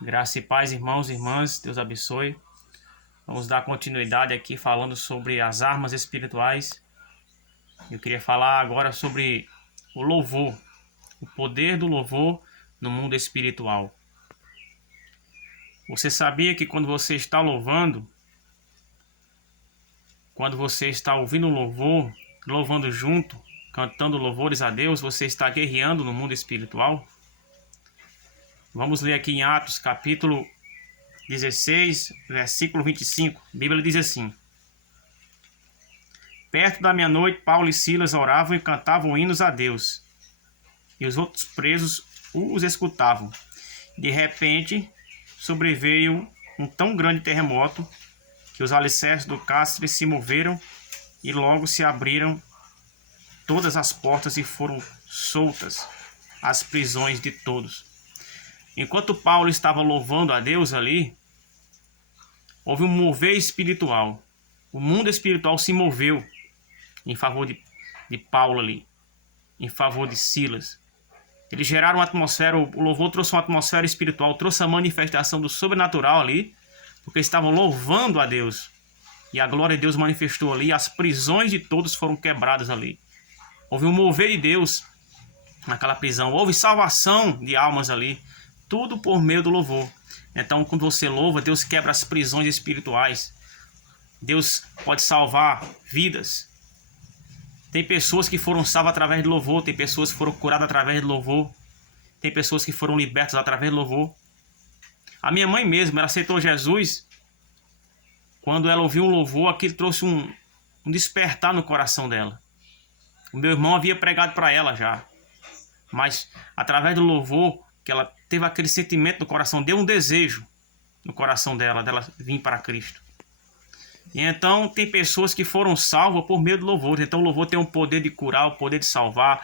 Graça e paz, irmãos e irmãs, Deus abençoe. Vamos dar continuidade aqui falando sobre as armas espirituais. Eu queria falar agora sobre o louvor, o poder do louvor no mundo espiritual. Você sabia que quando você está louvando, quando você está ouvindo louvor, louvando junto, cantando louvores a Deus, você está guerreando no mundo espiritual? Vamos ler aqui em Atos, capítulo 16, versículo 25. A Bíblia diz assim: Perto da meia-noite, Paulo e Silas oravam e cantavam hinos a Deus, e os outros presos os escutavam. De repente, sobreveio um tão grande terremoto que os alicerces do cárcere se moveram e logo se abriram todas as portas e foram soltas as prisões de todos. Enquanto Paulo estava louvando a Deus ali, houve um mover espiritual. O mundo espiritual se moveu em favor de Paulo ali, em favor de Silas. Eles geraram uma atmosfera, o louvor trouxe uma atmosfera espiritual, trouxe a manifestação do sobrenatural ali, porque estavam louvando a Deus. E a glória de Deus manifestou ali, as prisões de todos foram quebradas ali. Houve um mover de Deus naquela prisão, houve salvação de almas ali, tudo por meio do louvor. Então, quando você louva, Deus quebra as prisões espirituais. Deus pode salvar vidas. Tem pessoas que foram salvas através do louvor, tem pessoas que foram curadas através do louvor, tem pessoas que foram libertas através do louvor. A minha mãe mesmo, ela aceitou Jesus. Quando ela ouviu um louvor, aquilo trouxe um despertar no coração dela. O meu irmão havia pregado para ela já, mas através do louvor, que ela teve aquele sentimento no coração, deu um desejo no coração dela vir para Cristo. E então tem pessoas que foram salvas por meio do louvor. Então o louvor tem o poder de curar, o poder de salvar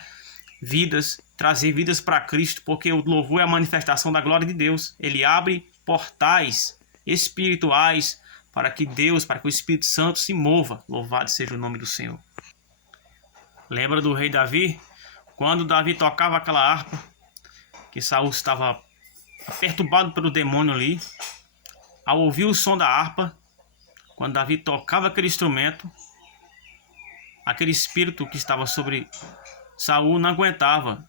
vidas, trazer vidas para Cristo, porque o louvor é a manifestação da glória de Deus. Ele abre portais espirituais para que Deus, para que o Espírito Santo se mova. Louvado seja o nome do Senhor. Lembra do rei Davi? Quando Davi tocava aquela harpa, que Saul estava perturbado pelo demônio ali, ao ouvir o som da harpa, quando Davi tocava aquele instrumento, aquele espírito que estava sobre Saul não aguentava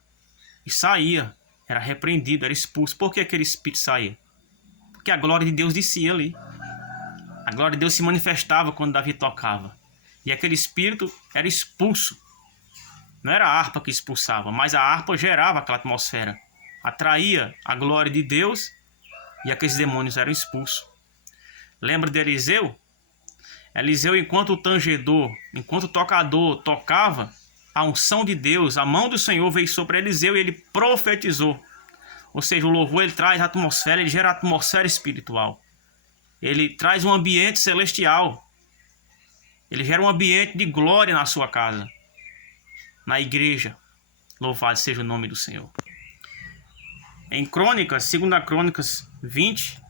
e saía, era repreendido, era expulso. Por que aquele espírito saía? Porque a glória de Deus descia ali. A glória de Deus se manifestava quando Davi tocava. E aquele espírito era expulso. Não era a harpa que expulsava, mas a harpa gerava aquela atmosfera. Atraía a glória de Deus e aqueles demônios eram expulsos. Lembra de Eliseu? Eliseu, enquanto o tangedor, enquanto o tocador tocava, a unção de Deus, a mão do Senhor veio sobre Eliseu e ele profetizou. Ou seja, o louvor ele traz atmosfera, ele gera atmosfera espiritual. Ele traz um ambiente celestial. Ele gera um ambiente de glória na sua casa, na igreja. Louvado seja o nome do Senhor. Em Crônicas, 2 Crônicas 20,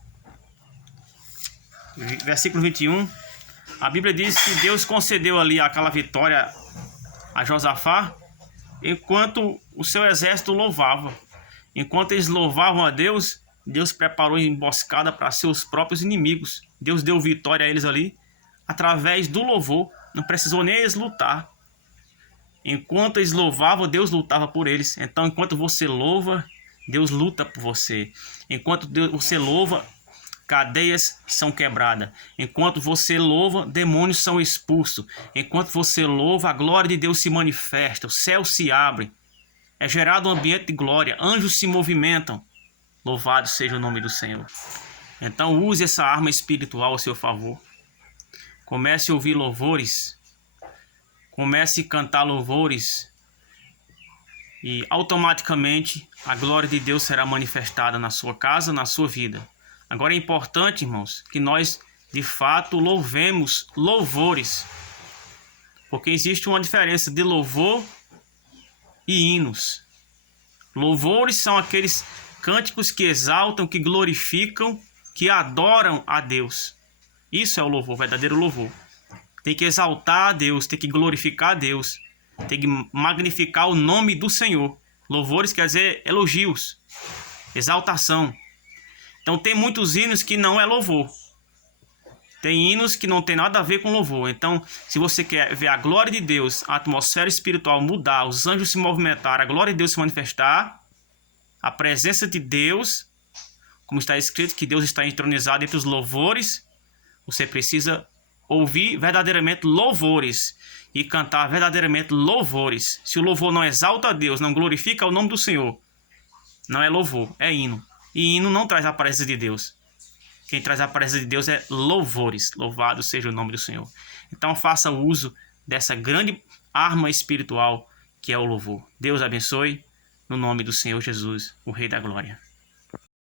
versículo 21, a Bíblia diz que Deus concedeu ali aquela vitória a Josafá, enquanto o seu exército louvava. Enquanto eles louvavam a Deus, Deus preparou emboscada para seus próprios inimigos. Deus deu vitória a eles ali, através do louvor. Não precisou nem eles lutar. Enquanto eles louvavam, Deus lutava por eles. Então, enquanto você louva, Deus luta por você. Enquanto você louva, cadeias são quebradas. Enquanto você louva, demônios são expulsos. Enquanto você louva, a glória de Deus se manifesta. O céu se abre. É gerado um ambiente de glória. Anjos se movimentam. Louvado seja o nome do Senhor. Então use essa arma espiritual a seu favor. Comece a ouvir louvores. Comece a cantar louvores. E automaticamente a glória de Deus será manifestada na sua casa, na sua vida. Agora é importante, irmãos, que nós de fato louvemos louvores. Porque existe uma diferença de louvor e hinos. Louvores são aqueles cânticos que exaltam, que glorificam, que adoram a Deus. Isso é o louvor, o verdadeiro louvor. Tem que exaltar a Deus, tem que glorificar a Deus, tem que magnificar o nome do Senhor. Louvores quer dizer elogios, exaltação. Então tem muitos hinos que não é louvor. Tem hinos que não tem nada a ver com louvor. Então, se você quer ver a glória de Deus, a atmosfera espiritual mudar, os anjos se movimentar, a glória de Deus se manifestar, a presença de Deus, como está escrito que Deus está entronizado entre os louvores, você precisa ouvir verdadeiramente louvores e cantar verdadeiramente louvores. Se o louvor não exalta a Deus, não glorifica o nome do Senhor, não é louvor, é hino. E hino não traz a presença de Deus. Quem traz a presença de Deus é louvores. Louvado seja o nome do Senhor. Então faça uso dessa grande arma espiritual que é o louvor. Deus abençoe, no nome do Senhor Jesus, o Rei da Glória.